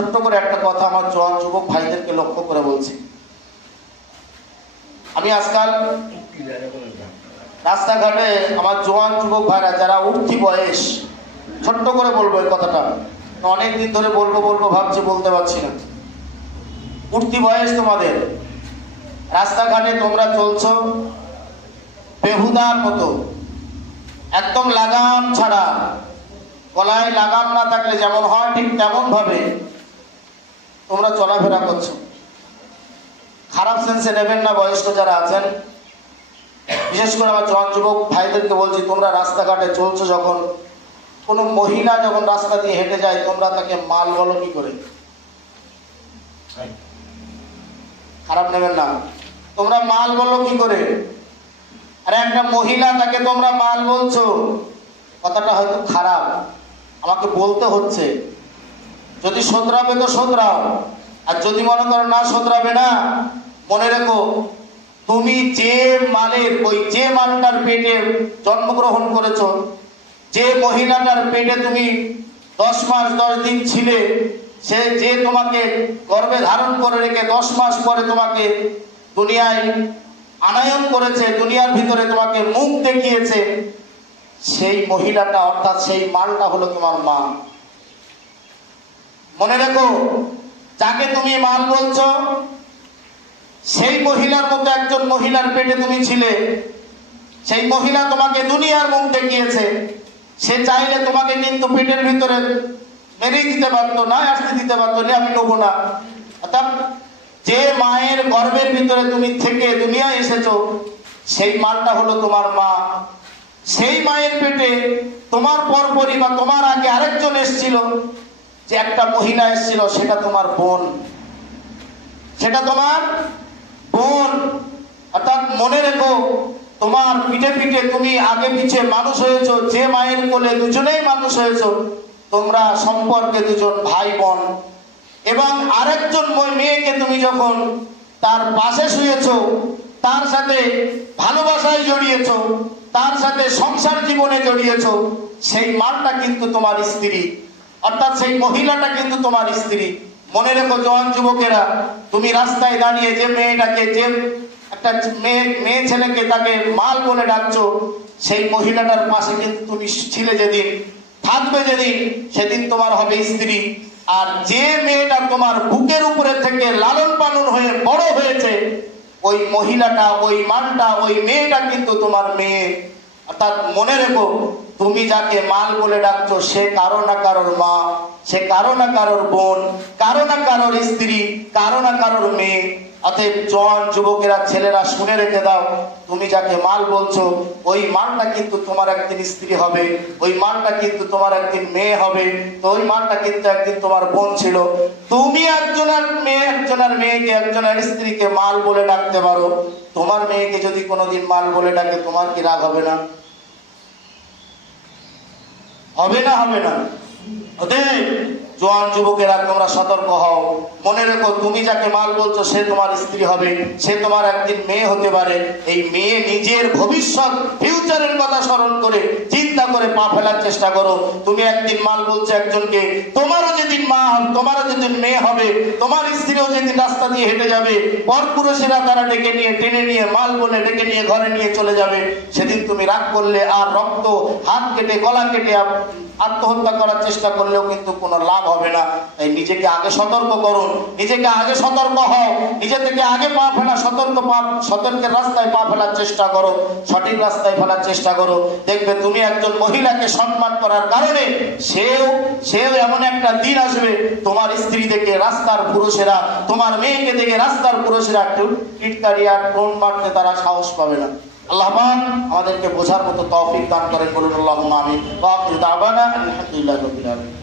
ছোট্ট করে একটা কথা আমার জোয়ান যুবক ভাইদেরকে লক্ষ্য করে বলছি। আমি আজকাল রাস্তাঘাটে আমার জোয়ান যুবক ভাইরা যারা উঠতি বয়স, ছোট্ট করে বলবো এই কথাটা, অনেকদিন ধরে বলবো বলবো ভাবছি বলতে পারছি না। উঠতি বয়স তোমাদের, রাস্তাঘাটে তোমরা চলছো বেহুদার মতো, একদম লাগাম ছাড়া। গলায় লাগাম না থাকলে যেমন হয় ঠিক তেমন ভাবে তোমরা চলাফেরা করছো। খারাপ সেন্সে নেবেন না বয়স্ক যারা আছেন, বিশেষ করে আমার জওয়ান যুবক ভাইদেরকে বলছি, তোমরা রাস্তাঘাটে চলছো যখন, কোনো মহিলা যখন রাস্তা দিয়ে হেঁটে যায় তোমরা তাকে মাল বলো কি করে? খারাপ নেবেন না, তোমরা মাল বলো কি করে? আরে একটা মহিলা তাকে তোমরা মাল বলছো, কথাটা হয়তো খারাপ, আমাকে বলতে হচ্ছে। যদি শোধরাবে তো শোধরাও, আর যদি মনে করো না শোধরাবে না, মনে রেখো তুমি যে মালের যে মালটার পেটে জন্মগ্রহণ করেছো, যে মহিলাটার পেটে তুমি 10 মাস 10 দিন ছিলে, সে যে তোমাকে গর্ভে ধারণ করে রেখে 10 মাস পরে তোমাকে দুনিয়ায় আনায়ন করেছে, দুনিয়ার ভিতরে তোমাকে মুখ দেখিয়েছে, সেই মহিলাটা অর্থাৎ সেই মালটা হলো তোমার মা। মনে রেখো, যাকে তুমি মাল বলছো সেই মহিলার মতো একজন মহিলার পেটে তুমি ছিলে, সেই মহিলা তোমাকে দুনিয়ার মুখ দেখিয়েছে। সে চাইলে তোমাকে কিন্তু পেটের ভিতরে মেরে দিতে পারতো, না আসতে দিতে পারতো, আমি নেবো না। অর্থাৎ যে মায়ের গর্ভের ভিতরে তুমি থেকে দুনিয়ায় এসেছো, সেই মালটা হলো তোমার মা। সেই মায়ের পেটে তোমার পরপরই বা তোমার আগে আরেকজন এসেছিল, যে একটা মহিলা এসেছিল, সেটা তোমার বোন, সেটা তোমার বোন। অর্থাৎ মনে রেখো, তোমার পিঠে পিঠে তুমি আগে পিছে মানুষ হয়েছো, যে মায়ের কোলে দুজনেই মানুষ হয়েছো, তোমরা সম্পর্কে দুজন ভাই বোন। এবং আরেকজন মেয়েকে তুমি যখন তার পাশে শুয়েছো, তার সাথে ভালোবাসায় জড়িয়েছো, তার সাথে সংসার জীবনে জড়িয়েছো, সেই মালটা কিন্তু তোমার স্ত্রী, অর্থাৎ সেই মহিলাটা কিন্তু তোমার স্ত্রী। মনে রেখো জওয়ান যুবকেরা, তুমি রাস্তায় দাঁড়িয়ে যে মেয়েটাকে, যে একটা মেয়ে ছেলেকে তাকে মাল বলে ডাকছো, সেই মহিলাটার পাশে কিন্তু তুমি ছিলে যেদিন, থাকবে যেদিন, সেদিন তোমার হবে স্ত্রী। আর যে মেয়েটা তোমার বুকের উপরে থেকে লালন পালন হয়ে বড় হয়েছে, ওই মহিলাটা, ওই মালটা, ওই মেয়েটা কিন্তু তোমার মেয়ে। অর্থাৎ মনে রেখো, তুমি যাকে মাল বলে ডাকছো, সে কারো না কারোর মা, সে কারো না কারোর বোন, কারো না কারোর স্ত্রী, কারো না কারোর মেয়ে। অতএব জওয়ান যুবকেরা, ছেলেরা শুনে রেখে দাও, তুমি যাকে মাল বলছো, ওই মালটা কিন্তু তোমার একদিন স্ত্রী হবে, ওই মালটা কিন্তু তোমার একদিন মেয়ে হবে, তো ওই মালটা কিন্তু একদিন তোমার বোন ছিল। তুমি একজনের মেয়েকে, একজনের স্ত্রীকে মাল বলে ডাকতে পারো, তোমার মেয়েকে যদি কোনোদিন মাল বলে ডাকে, তোমার কি রাগ হবে না? হবে না? হবে না? অতএব জওয়ান যুবকেরা, তোমরা সতর্ক হও। মনে রেখো, তুমি যাকে মাল বলছো, সে তোমার স্ত্রী হবে, সে তোমার একদিন মেয়ে হতে পারে। এই মেয়ে নিজের ভবিষ্যৎ, ফিউচারের কথা স্মরণ করে, চিন্তা করে পা ফেলার চেষ্টা করো। তুমি একদিন মাল বলছো একজনকে, তোমারও যেদিন মা হবে, তোমারও যেদিন মেয়ে হবে, তোমার স্ত্রীও যেদিন রাস্তা দিয়ে হেঁটে যাবে, পরপুরুষেরা তারা ডেকে নিয়ে, টেনে নিয়ে, মাল বলে ডেকে নিয়ে ঘরে নিয়ে চলে যাবে, সেদিন তুমি রাগ করলে আর রক্ত, হাত কেটে, গলা কেটে আত্মহত্যা করার চেষ্টা করলেও কিন্তু কোনো লাভ হবে না। তাই নিজেকে আগে সতর্ক করুন, নিজেকে আগে সতর্ক হও, নিজে থেকে আগে পা ফেলা, সতর্কের রাস্তায় পা ফেলার চেষ্টা করো, সঠিক রাস্তায় ফেলার চেষ্টা করো। দেখবে তুমি একজন মহিলাকে সম্মান করার কারণে সেও এমন একটা দিন আসবে, তোমার স্ত্রী দেখে রাস্তার পুরুষেরা, তোমার মেয়েকে দেখে রাস্তার পুরুষেরা টিটকারি আর টোন মারতে তারা সাহস পাবে না। আল্লাহ আমাদেরকে বোঝার মতো তৌফিক দান করেন, বলুন আল্লাহুম্মা আমিন। ওয়া আখিরু দাওয়ানা আলহামদুলিল্লাহি রাব্বিল আলামিন।